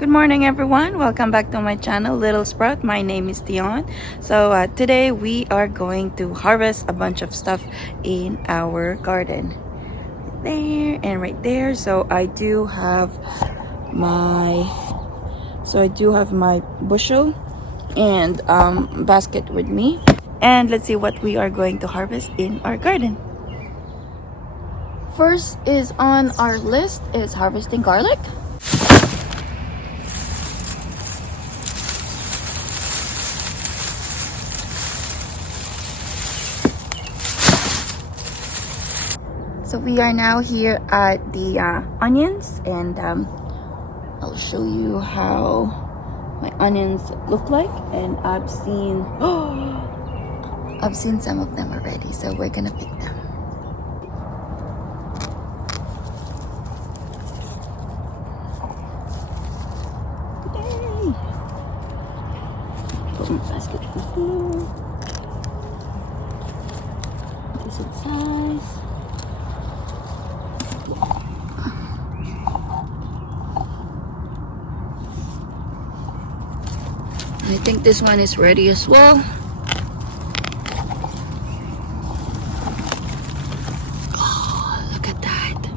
Good morning everyone, welcome back to my channel Little Sprout. My name is Dion. So today we are going to harvest a bunch of stuff in our garden. There and right there. So I do have my bushel and basket with me, and let's see what we are going to harvest in our garden. First is on our list is harvesting garlic. So we are now here at the onions, and I'll show you how my onions look like. And I've seen some of them already, so we're gonna pick them. Yay! Put my basket in here. Decent size. I think this one is ready as well. Oh, look at that.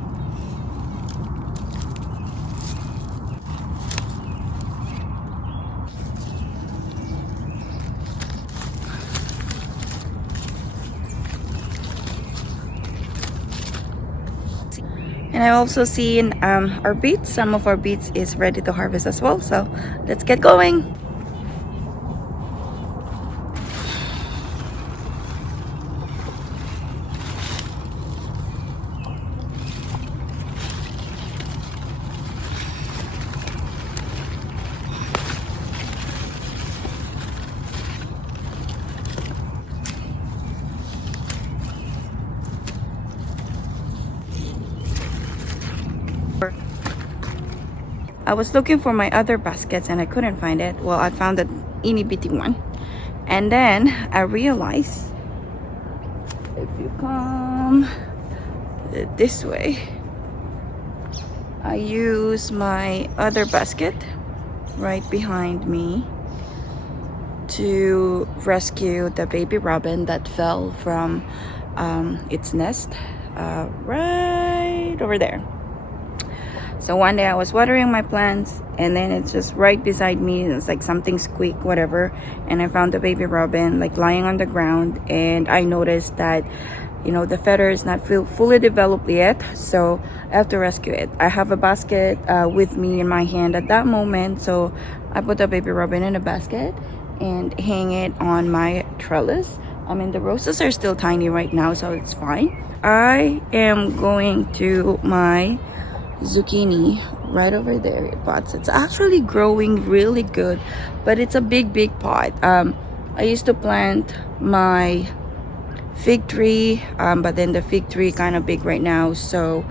And I've also seen our beets. Some of our beets is ready to harvest as well. So let's get going. I was looking for my other baskets and I couldn't find it. Well, I found the itty bitty one, and then I realized if you come this way, I use my other basket right behind me to rescue the baby robin that fell from its nest right over there. So one day I was watering my plants, and then it's just right beside me. It's like something squeak, whatever. And I found the baby robin like lying on the ground. And I noticed that, the feather is not fully developed yet. So I have to rescue it. I have a basket with me in my hand at that moment. So I put the baby robin in a basket and hang it on my trellis. I mean, the roses are still tiny right now, so it's fine. I am going to my zucchini right over there pots. It's actually growing really good, but it's a big pot. I used to plant my fig tree, but then the fig tree kind of big right now, so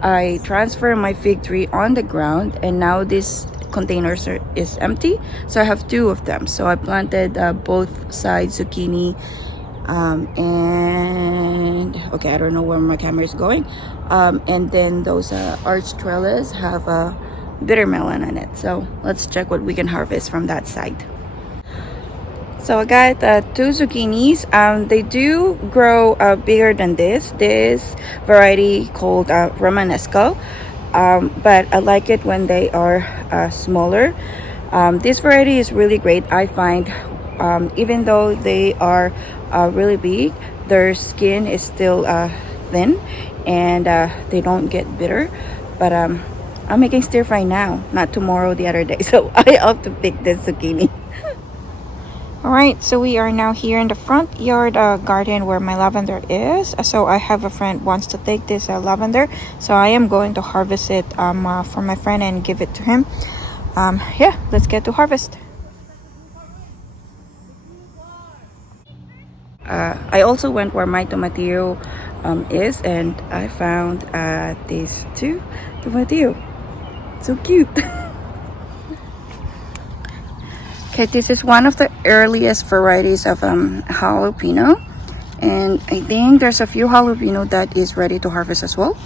I transfer my fig tree on the ground, and now this containers is empty, so I have two of them. So I planted both sides zucchini, and okay, I don't know where my camera is going, and then those arch trellis have a bitter melon on it. So let's check what we can harvest from that side. So I got two zucchinis. They do grow bigger than this variety called Romanesco, but I like it when they are smaller. This variety is really great. I find even though they are really big, their skin is still thin, and they don't get bitter. But I'm making stir fry now, not tomorrow, the other day. So I have to pick this zucchini. Alright, so we are now here in the front yard garden where my lavender is. So I have a friend wants to take this lavender, so I am going to harvest it for my friend and give it to him. Yeah, let's get to harvest. I also went where my tomatillo is, and I found these two tomatillo. So cute. Okay, this is one of the earliest varieties of jalapeno, and I think there's a few jalapeno that is ready to harvest as well.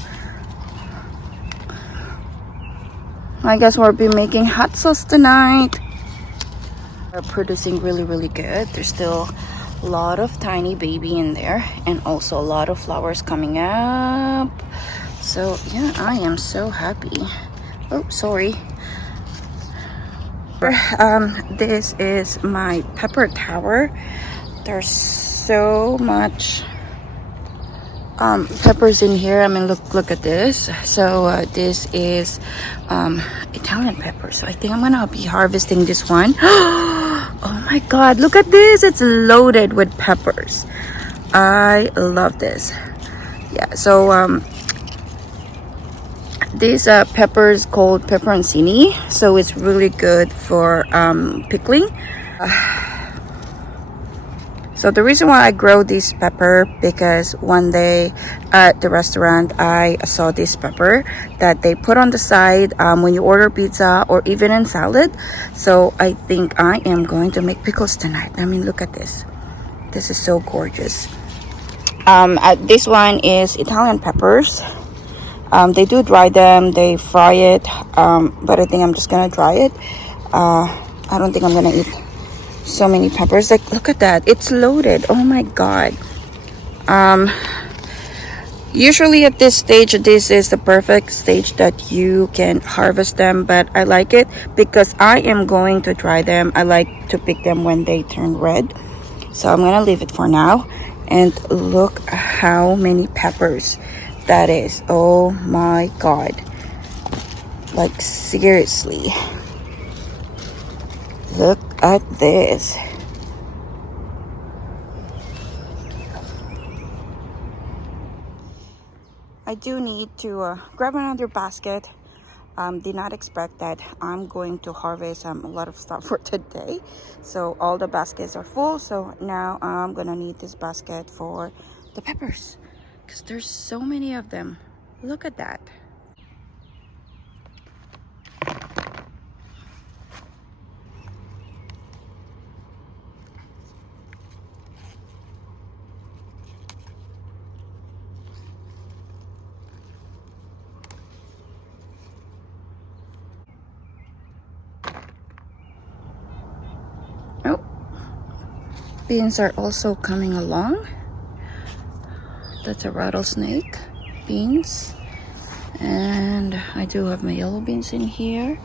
I guess we'll be making hot sauce tonight. Are producing really good. There's still a lot of tiny baby in there, and also a lot of flowers coming up. So yeah, I am so happy. Oh, sorry. This is my pepper tower. There's so much peppers in here. I mean, look at this. So this is Italian pepper. So I think I'm gonna be harvesting this one. Oh my god, look at this. It's loaded with peppers. I love this. Yeah, so this pepper is called peperoncini, so it's really good for pickling. So the reason why I grow this pepper, because one day at the restaurant I saw this pepper that they put on the side when you order pizza or even in salad. So I think I am going to make pickles tonight. I mean, look at this. This is so gorgeous. This one is Italian peppers. They do dry them, they fry it, but I think I'm just gonna dry it. I don't think I'm gonna eat so many peppers. Like, look at that, it's loaded. Oh my god. Usually at this stage, this is the perfect stage that you can harvest them, but I like it because I am going to dry them. I like to pick them when they turn red, so I'm gonna leave it for now. And look how many peppers that is. Oh my god, like seriously, look at this. I do need to grab another basket. Did not expect that I'm going to harvest a lot of stuff for today, so all the baskets are full. So now I'm gonna need this basket for the peppers because there's so many of them. Look at that. Oh, beans are also coming along. That's a rattlesnake beans. And I do have my yellow beans in here.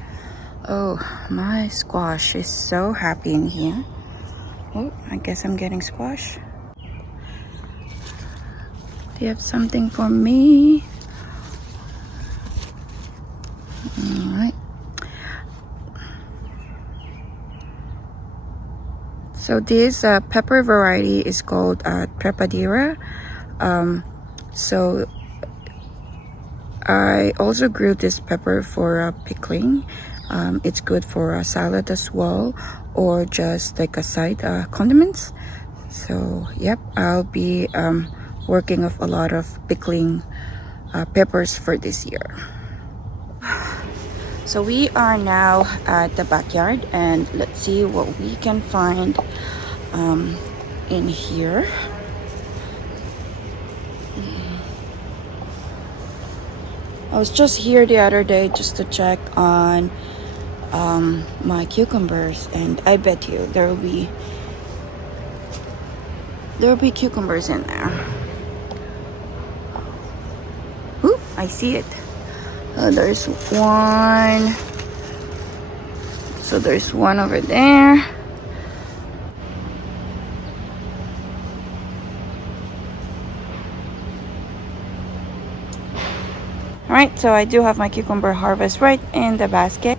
Oh, my squash is so happy in here. Oh, I guess I'm getting squash. Do you have something for me? Alright. So this pepper variety is called trepadera. So I also grew this pepper for pickling. It's good for a salad as well, or just like a side condiments. So yep, I'll be working of a lot of pickling peppers for this year. So we are now at the backyard, and let's see what we can find in here. I was just here the other day just to check on my cucumbers, and I bet you there will be cucumbers in there. Ooh, I see it. There's one. So there's one over there. Alright, so I do have my cucumber harvest right in the basket.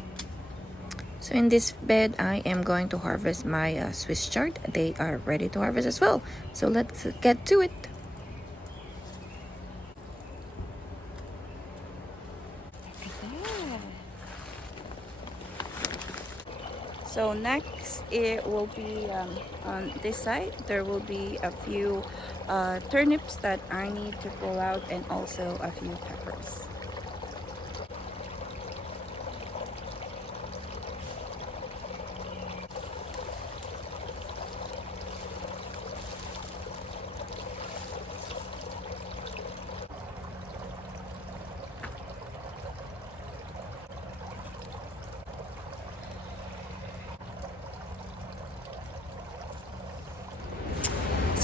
So in this bed, I am going to harvest my Swiss chard. They are ready to harvest as well. So let's get to it. So next it will be on this side, there will be a few turnips that I need to pull out, and also a few peppers.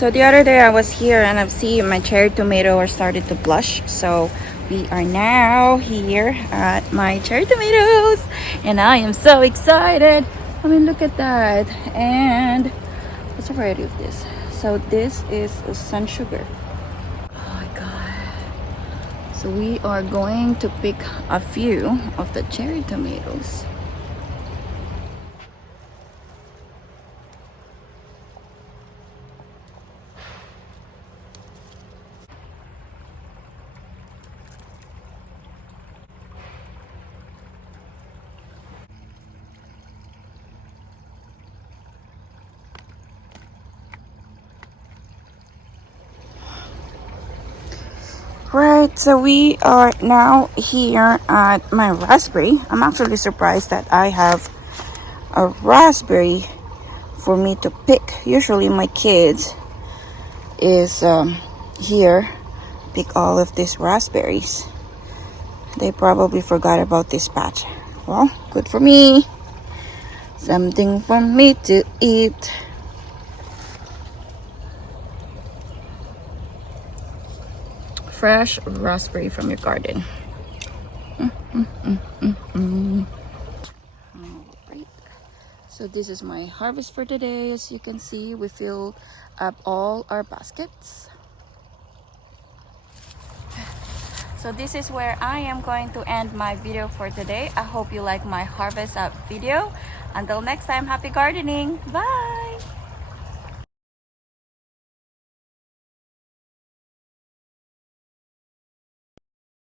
So the other day I was here and I've seen my cherry tomato are started to blush. So we are now here at my cherry tomatoes and I am so excited. I mean, look at that. And what's the variety of this? So this is a sun sugar. Oh my god. So we are going to pick a few of the cherry tomatoes. Right, so we are now here at my raspberry. I'm actually surprised that I have a raspberry for me to pick. Usually my kids is here pick all of these raspberries. They probably forgot about this patch. Well, good for me. Something for me to eat. Fresh raspberry from your garden. Alright. So this is my harvest for today. As you can see, we filled up all our baskets. So this is where I am going to end my video for today. I hope you like my harvest up video. Until next time, happy gardening. Bye!